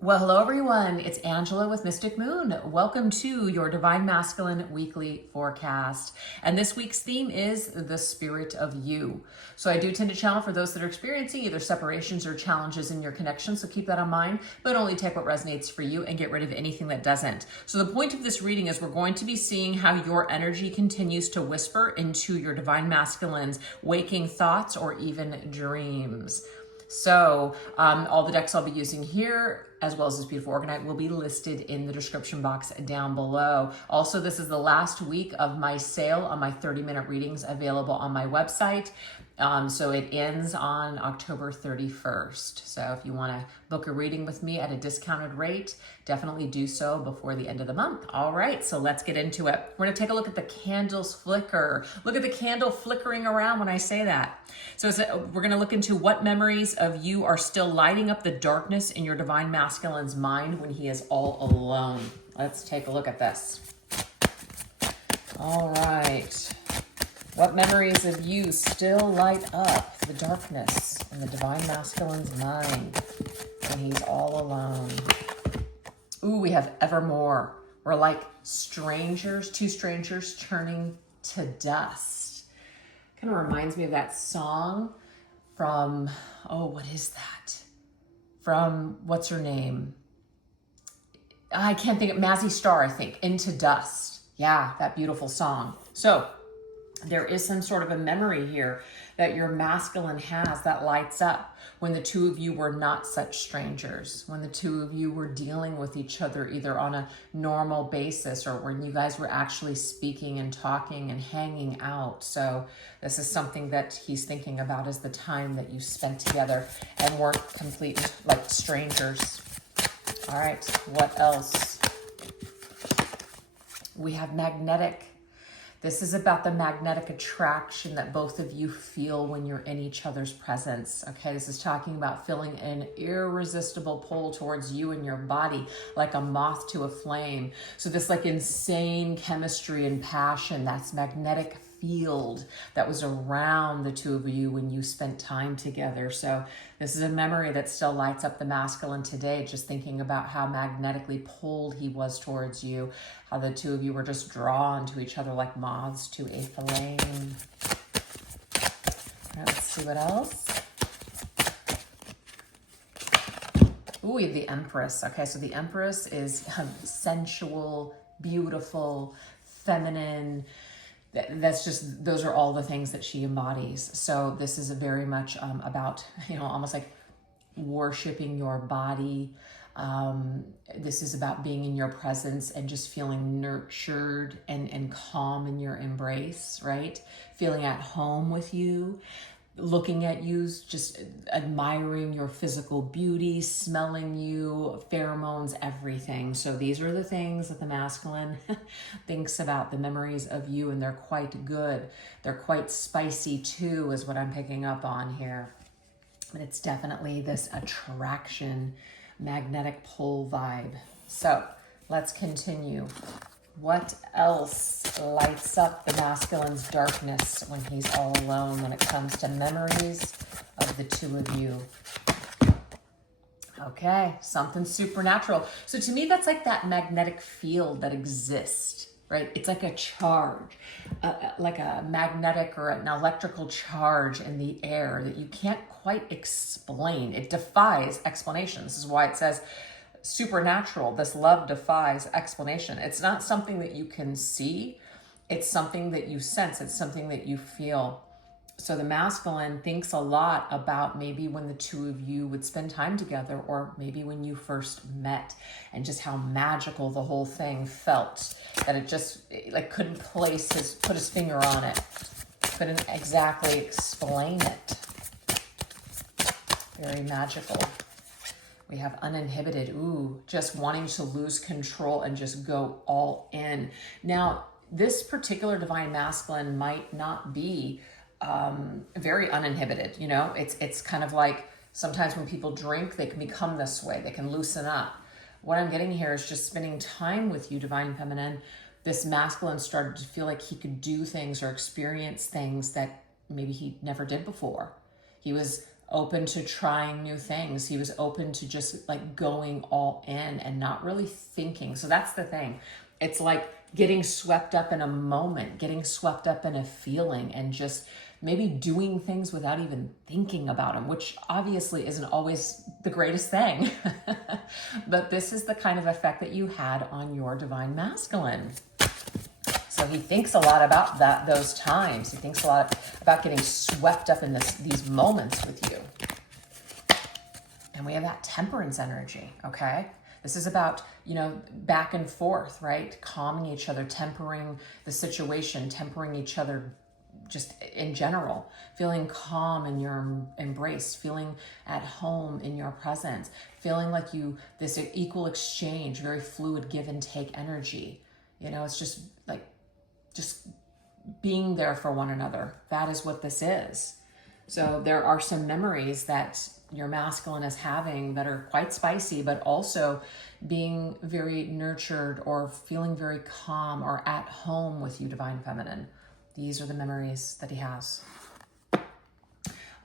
Well, hello everyone. It's Angela with Mystic Moon. Welcome to your Divine Masculine weekly forecast. And this week's theme is the spirit of you. So I do tend to channel for those that are experiencing either separations or challenges in your connection. So keep that in mind, but only take what resonates for you and get rid of anything that doesn't. So the point of this reading is we're going to be seeing how your energy continues to whisper into your Divine Masculine's waking thoughts or even dreams. So all the decks I'll be using here, as well as this beautiful organite, will be listed in the description box down below. Also, this is the last week of my sale on my 30-minute readings available on my website. So it ends on October 31st. So if you want to book a reading with me at a discounted rate, definitely do so before the end of the month. All right, so let's get into it. We're going to take a look at the candles flicker. Look at the candle flickering around when I say that. So we're going to look into what memories of you are still lighting up the darkness in your Divine Masculine's mind when he is all alone. Let's take a look at this. All right. What memories of you still light up the darkness in the Divine Masculine's mind when he's all alone? Ooh, we have evermore. We're like strangers, two strangers turning to dust. Kind of reminds me of that song from, oh, what is that? From, what's her name? I can't think of, Mazzy Star, I think, Into Dust. Yeah, that beautiful song. So, there is some sort of a memory here that your masculine has that lights up when the two of you were not such strangers, when the two of you were dealing with each other either on a normal basis or when you guys were actually speaking and talking and hanging out. So this is something that he's thinking about, is the time that you spent together and weren't complete like strangers. All right, what else? We have magnetic. This is about the magnetic attraction that both of you feel when you're in each other's presence. Okay, this is talking about feeling an irresistible pull towards you and your body, like a moth to a flame. So this like insane chemistry and passion, that's magnetic field that was around the two of you when you spent time together. So this is a memory that still lights up the masculine today, just thinking about how magnetically pulled he was towards you, how the two of you were just drawn to each other like moths to a flame. All right, let's see what else. Ooh, we have the Empress. Okay, so the Empress is sensual, beautiful, feminine. That's just, those are all the things that she embodies. So this is a very much about, almost like worshiping your body. This is about being in your presence and just feeling nurtured and calm in your embrace, right? Feeling at home with you. Looking at you, just admiring your physical beauty, smelling you, pheromones, everything. So these are the things that the masculine thinks about, the memories of you, and they're quite good. They're quite spicy too, is what I'm picking up on here. But it's definitely this attraction, magnetic pull vibe. So let's continue. What else lights up the masculine's darkness when he's all alone when it comes to memories of the two of you? Okay, something supernatural. So to me, that's like that magnetic field that exists, right? It's like a charge, like a magnetic or an electrical charge in the air that you can't quite explain. It defies explanation. This is why it says supernatural. This love defies explanation. It's not something that you can see. It's something that you sense. It's something that you feel. So the masculine thinks a lot about maybe when the two of you would spend time together, or maybe when you first met, and just how magical the whole thing felt, that it just like couldn't put his finger on it, couldn't exactly explain it. Very magical. We have uninhibited, ooh, just wanting to lose control and just go all in. Now, this particular Divine Masculine might not be very uninhibited. It's kind of like sometimes when people drink, they can become this way. They can loosen up. What I'm getting here is just spending time with you, Divine Feminine. This masculine started to feel like he could do things or experience things that maybe he never did before. He was open to trying new things. He was open to just like going all in and not really thinking. So that's the thing. It's like getting swept up in a moment, getting swept up in a feeling, and just maybe doing things without even thinking about them, which obviously isn't always the greatest thing. But this is the kind of effect that you had on your divine masculine. So he thinks a lot about those times. He thinks a lot about getting swept up in these moments with you. And we have that temperance energy, okay? This is about, back and forth, right? Calming each other, tempering the situation, tempering each other just in general, feeling calm in your embrace, feeling at home in your presence, feeling like this equal exchange, very fluid give and take energy. It's just like, just being there for one another. That is what this is. So there are some memories that your masculine is having that are quite spicy, but also being very nurtured or feeling very calm or at home with you, divine feminine. These are the memories that he has.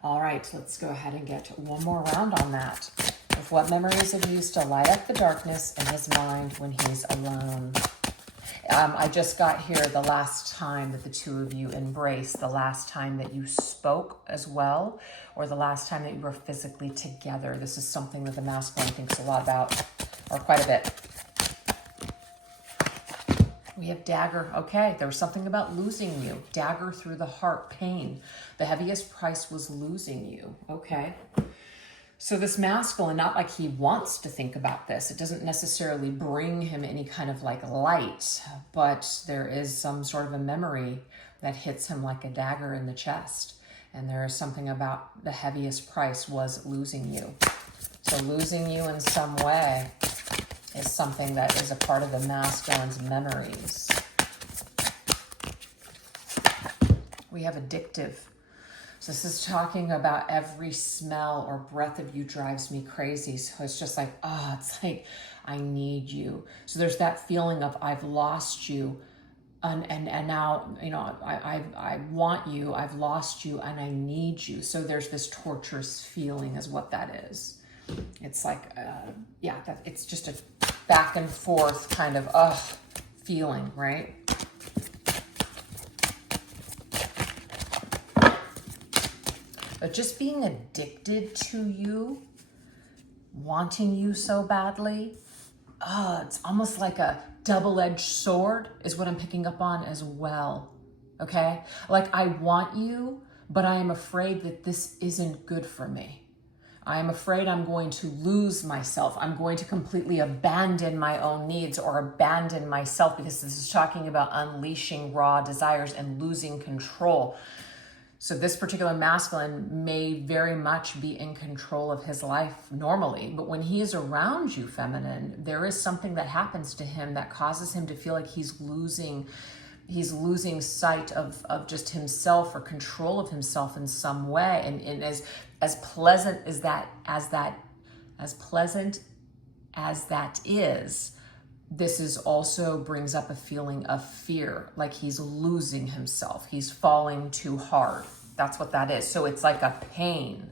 All right, let's go ahead and get one more round on that. With what memories have used to light up the darkness in his mind when he's alone? I just got here the last time that the two of you embraced, the last time that you spoke as well, or the last time that you were physically together. This is something that the masculine thinks a lot about, or quite a bit. We have dagger. Okay, there was something about losing you. Dagger through the heart, pain. The heaviest price was losing you. Okay. So this masculine, not like he wants to think about this. It doesn't necessarily bring him any kind of like light, but there is some sort of a memory that hits him like a dagger in the chest. And there is something about the heaviest price was losing you. So losing you in some way is something that is a part of the masculine's memories. We have addictive. So this is talking about every smell or breath of you drives me crazy. So it's just like, it's like, I need you. So there's that feeling of I've lost you. And now, I want you, I've lost you, and I need you. So there's this torturous feeling is what that is. It's like, it's just a back and forth kind of, feeling, right? But just being addicted to you, wanting you so badly, it's almost like a double-edged sword is what I'm picking up on as well, okay? Like I want you, but I am afraid that this isn't good for me. I am afraid I'm going to lose myself. I'm going to completely abandon my own needs or abandon myself, because this is talking about unleashing raw desires and losing control. So this particular masculine may very much be in control of his life normally, but when he is around you, feminine, there is something that happens to him that causes him to feel like he's losing sight of just himself or control of himself in some way. And as pleasant as that is, this is also brings up a feeling of fear, like he's losing himself. He's falling too hard. That's what that is. So it's like a pain.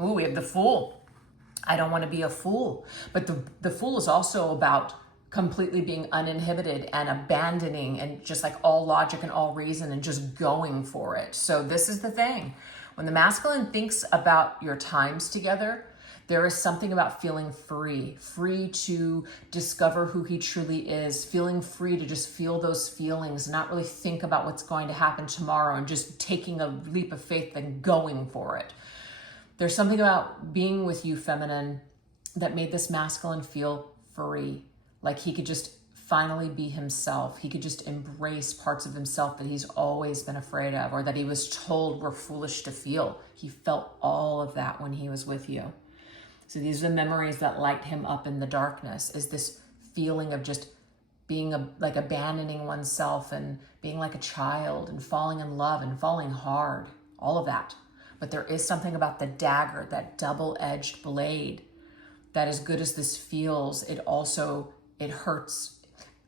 Ooh, we have the Fool. I don't want to be a fool. But the Fool is also about completely being uninhibited and abandoning and just like all logic and all reason and just going for it. So this is the thing. When the masculine thinks about your times together, there is something about feeling free to discover who he truly is, feeling free to just feel those feelings, not really think about what's going to happen tomorrow, and just taking a leap of faith and going for it. There's something about being with you, feminine, that made this masculine feel free, like he could just finally be himself. He could just embrace parts of himself that he's always been afraid of, or that he was told were foolish to feel. He felt all of that when he was with you. So these are the memories that light him up in the darkness, is this feeling of just being like abandoning oneself and being like a child and falling in love and falling hard, all of that. But there is something about the dagger, that double-edged blade, that as good as this feels, it hurts.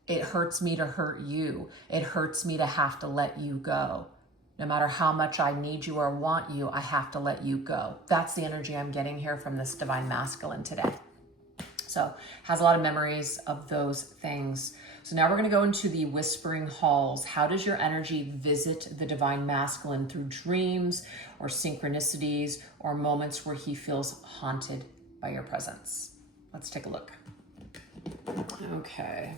It hurts me to hurt you. It hurts me to have to let you go. No matter how much I need you or want you, I have to let you go. That's the energy I'm getting here from this divine masculine today. So has a lot of memories of those things. So now we're going to go into the whispering halls. How does your energy visit the divine masculine through dreams or synchronicities or moments where he feels haunted by your presence? Let's take a look. Okay.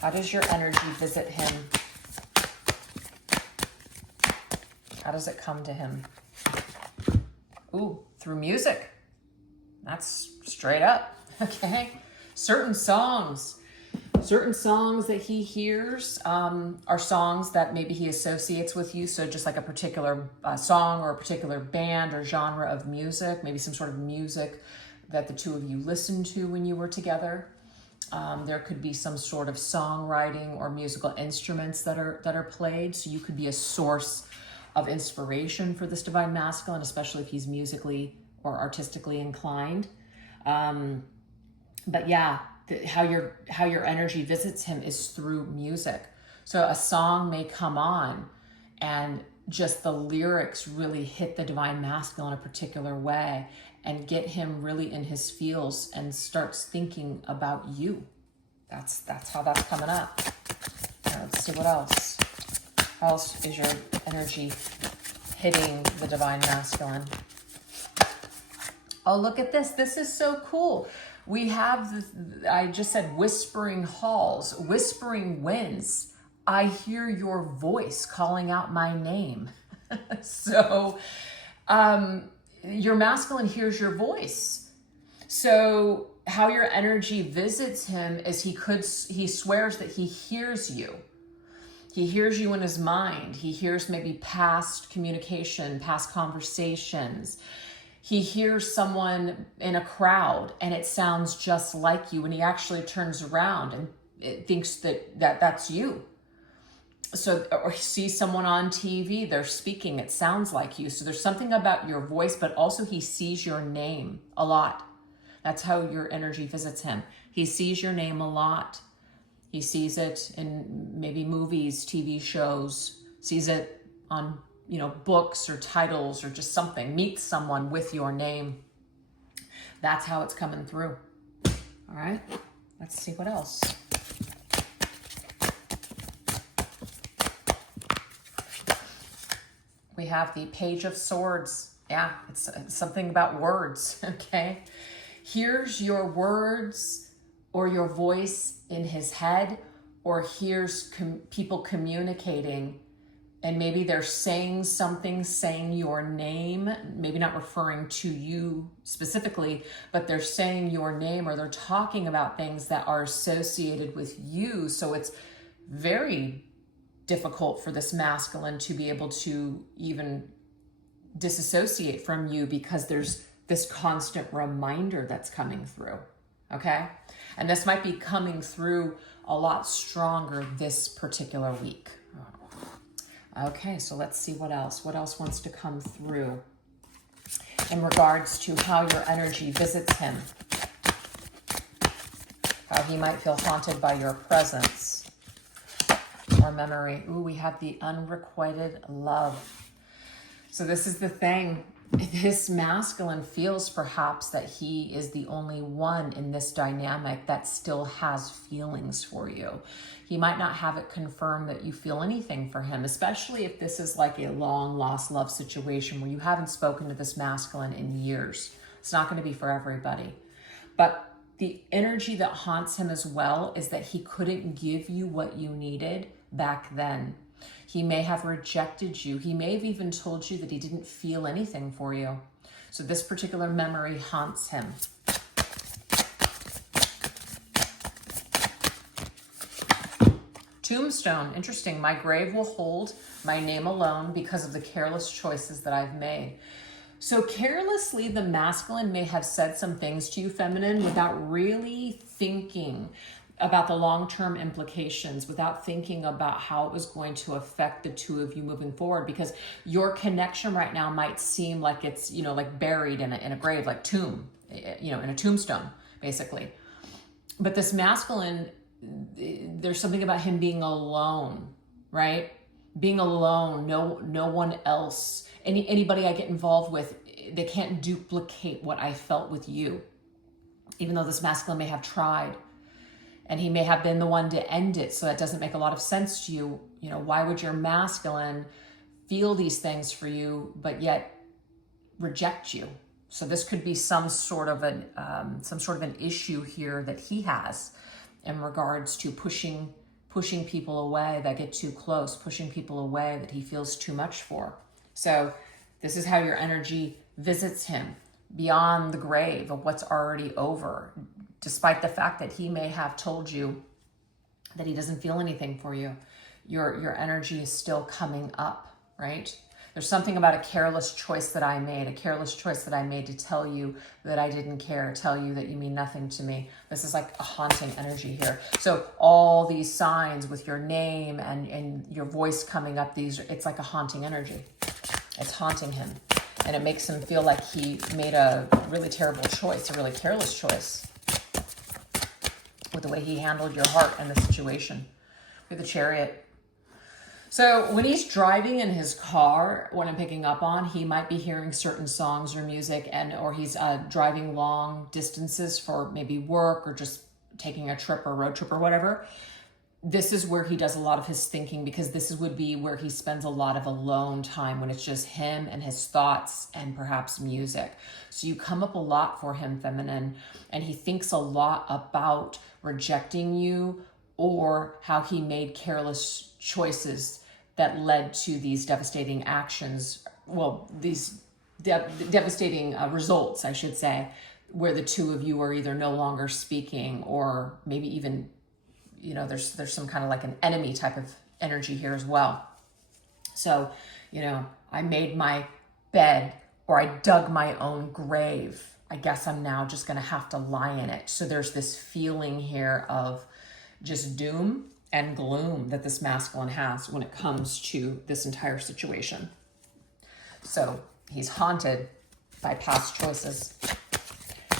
How does your energy visit him? How does it come to him? Ooh, through music. That's straight up, okay? Certain songs that he hears are songs that maybe he associates with you. So just like a particular song or a particular band or genre of music, maybe some sort of music that the two of you listened to when you were together. There could be some sort of songwriting or musical instruments that are played. So you could be a source of inspiration for this divine masculine, especially if he's musically or artistically inclined. But yeah, how your energy visits him is through music. So a song may come on and just the lyrics really hit the divine masculine in a particular way and get him really in his feels and starts thinking about you. That's how that's coming up. Now, let's see what else. How else is your energy hitting the divine masculine? Oh, look at this. This is so cool. We have, I just said whispering halls, whispering winds. I hear your voice calling out my name. So your masculine hears your voice. So how your energy visits him is he swears that he hears you. He hears you in his mind. He hears maybe past communication, past conversations. He hears someone in a crowd and it sounds just like you, and he actually turns around and it thinks that's you. So, or he sees someone on TV, they're speaking, it sounds like you. So there's something about your voice, but also he sees your name a lot. That's how your energy visits him. He sees your name a lot. He sees it in maybe movies, TV shows, sees it on, books or titles or just something, meets someone with your name. That's how it's coming through. All right, let's see what else. We have the Page of Swords. Yeah, it's something about words, okay? Hears your words or your voice in his head, or hears people communicating, and maybe they're saying something, saying your name, maybe not referring to you specifically, but they're saying your name, or they're talking about things that are associated with you. So it's very difficult for this masculine to be able to even disassociate from you because there's this constant reminder that's coming through, okay? And this might be coming through a lot stronger this particular week. Okay, so let's see what else. What else wants to come through in regards to how your energy visits him? How he might feel haunted by your presence or memory. Ooh, we have the unrequited love. So this is the thing. This masculine feels perhaps that he is the only one in this dynamic that still has feelings for you. He might not have it confirmed that you feel anything for him, especially if this is like a long lost love situation where you haven't spoken to this masculine in years. It's not going to be for everybody. But the energy that haunts him as well is that he couldn't give you what you needed back then. He may have rejected you. He may have even told you that he didn't feel anything for you. So this particular memory haunts him. Tombstone, interesting. My grave will hold my name alone because of the careless choices that I've made. So carelessly, the masculine may have said some things to you, feminine, without really thinking about the long-term implications, without thinking about how it was going to affect the two of you moving forward, because your connection right now might seem like it's, like buried in a grave, like tomb, in a tombstone, basically. But this masculine, there's something about him being alone, right? being alone, no one else, anybody I get involved with, they can't duplicate what I felt with you. Even though this masculine may have tried, and he may have been the one to end it, so that doesn't make a lot of sense to you. You know, why would your masculine feel these things for you, but yet reject you? So this could be some sort of an issue here that he has in regards to pushing people away that get too close, pushing people away that he feels too much for. So this is how your energy visits him beyond the grave of what's already over, despite the fact that he may have told you that he doesn't feel anything for you. Your energy is still coming up, right? There's something about a careless choice that I made, to tell you that I didn't care, tell you that you mean nothing to me. This is like a haunting energy here. So all these signs with your name and your voice coming up, it's like a haunting energy. It's haunting him. And it makes him feel like he made a really terrible choice, a really careless choice with the way he handled your heart and the situation with the Chariot. So when he's driving in his car, what I'm picking up on, he might be hearing certain songs or music, or he's driving long distances for maybe work or just taking a trip or road trip or whatever. This is where he does a lot of his thinking, because would be where he spends a lot of alone time, when it's just him and his thoughts and perhaps music. So you come up a lot for him, feminine, and he thinks a lot about rejecting you or how he made careless choices that led to these devastating actions. Well, these devastating results, I should say, where the two of you are either no longer speaking, or maybe even, you know, there's some kind of like an enemy type of energy here as well. So, you know, I made my bed, or I dug my own grave. I guess I'm now just going to have to lie in it. So there's this feeling here of just doom and gloom that this masculine has when it comes to this entire situation. So he's haunted by past choices.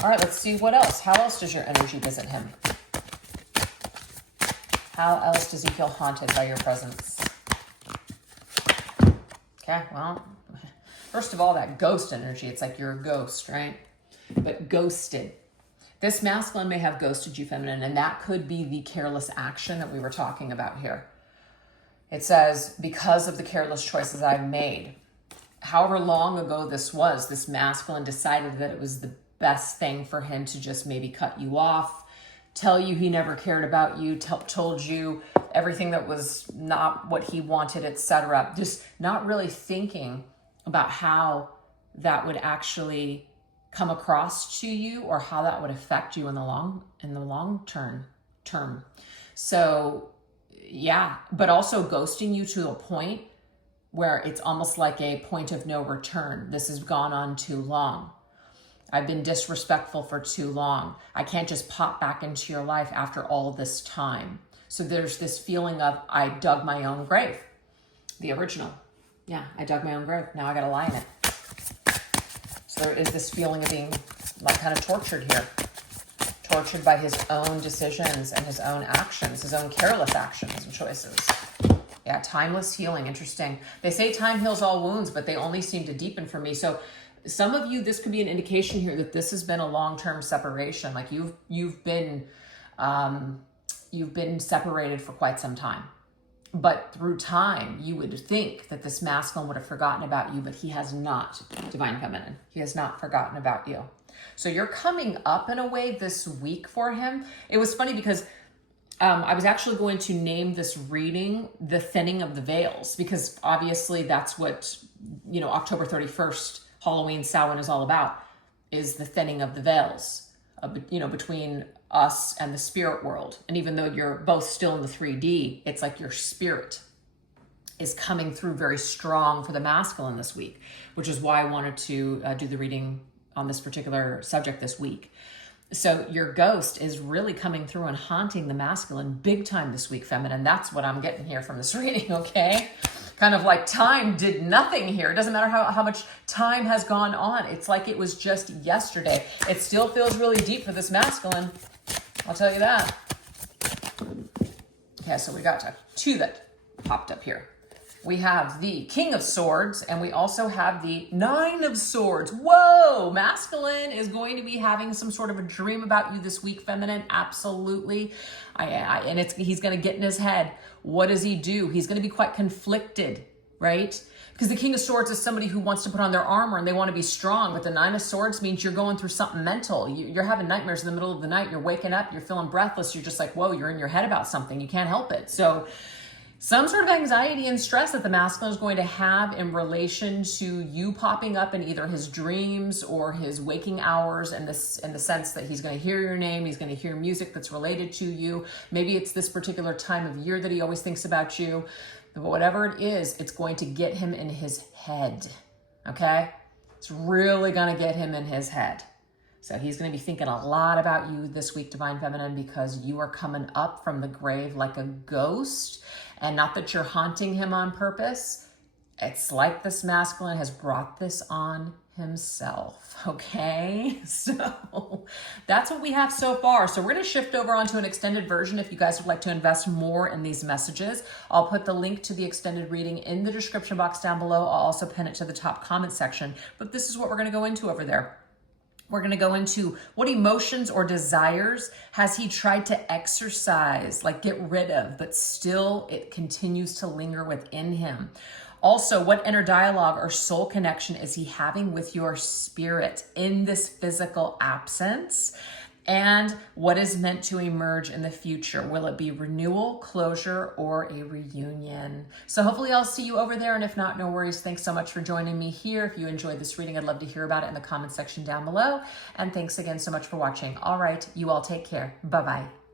All right, let's see what else. How else does your energy visit him? How else does he feel haunted by your presence? Okay, well, first of all, that ghost energy, it's like you're a ghost, right? But ghosted. This masculine may have ghosted you, feminine, and that could be the careless action that we were talking about here. It says, because of the careless choices I've made. However long ago this was, this masculine decided that it was the best thing for him to just maybe cut you off, tell you he never cared about you, told you everything that was not what he wanted, etc. Just not really thinking about how that would actually come across to you, or how that would affect you in the long term. So yeah, but also ghosting you to a point where it's almost like a point of no return. This has gone on too long. I've been disrespectful for too long. I can't just pop back into your life after all this time. So there's this feeling of, I dug my own grave. The original. Yeah, I dug my own grave. Now I got to lie in it. So there is this feeling of being like kind of tortured here. Tortured by his own decisions and his own actions, his own careless actions and choices. Yeah, timeless healing. Interesting. They say time heals all wounds, but they only seem to deepen for me. So some of you, this could be an indication here that this has been a long-term separation. Like you've been separated for quite some time. But through time, you would think that this masculine would have forgotten about you, but he has not, Divine Feminine. He has not forgotten about you. So you're coming up in a way this week for him. It was funny because I was actually going to name this reading The Thinning of the Veils, because obviously that's what, you know, October 31st, Halloween Samhain is all about, is the thinning of the veils, you know, between us and the spirit world. And even though you're both still in the 3D, it's like your spirit is coming through very strong for the masculine this week, which is why I wanted to do the reading on this particular subject this week. So your ghost is really coming through and haunting the masculine big time this week, feminine. That's what I'm getting here from this reading, okay? Kind of like time did nothing here. It doesn't matter how much time has gone on. It's like it was just yesterday. It still feels really deep for this masculine. I'll tell you that. Okay, so we got two that popped up here. we have the King of Swords, and we also have the Nine of Swords. Whoa, masculine is going to be having some sort of a dream about you this week, feminine. Absolutely. He's going to get in his head. What does he do? He's going to be quite conflicted, right? Because the King of Swords is somebody who wants to put on their armor and they want to be strong. But the Nine of Swords means you're going through something mental. You're having nightmares in the middle of the night. You're waking up, you're feeling breathless. You're just like, whoa, you're in your head about something. You can't help it. So some sort of anxiety and stress that the masculine is going to have in relation to you popping up in either his dreams or his waking hours, in the sense that he's going to hear your name, he's going to hear music that's related to you. Maybe it's this particular time of year that he always thinks about you. But whatever it is, it's going to get him in his head, okay? It's really going to get him in his head. So he's going to be thinking a lot about you this week, Divine Feminine, because you are coming up from the grave like a ghost. And not that you're haunting him on purpose. It's like this masculine has brought this on himself, okay? So that's what we have so far. So we're going to shift over onto an extended version if you guys would like to invest more in these messages. I'll put the link to the extended reading in the description box down below. I'll also pin it to the top comment section. But this is what we're going to go into over there. We're going to go into what emotions or desires has he tried to exorcise, like get rid of, but still it continues to linger within him. Also, what inner dialogue or soul connection is he having with your spirit in this physical absence? And what is meant to emerge in the future? Will it be renewal, closure, or a reunion? So hopefully I'll see you over there. And if not, no worries. Thanks so much for joining me here. If you enjoyed this reading, I'd love to hear about it in the comment section down below. And thanks again so much for watching. All right, you all take care. Bye-bye.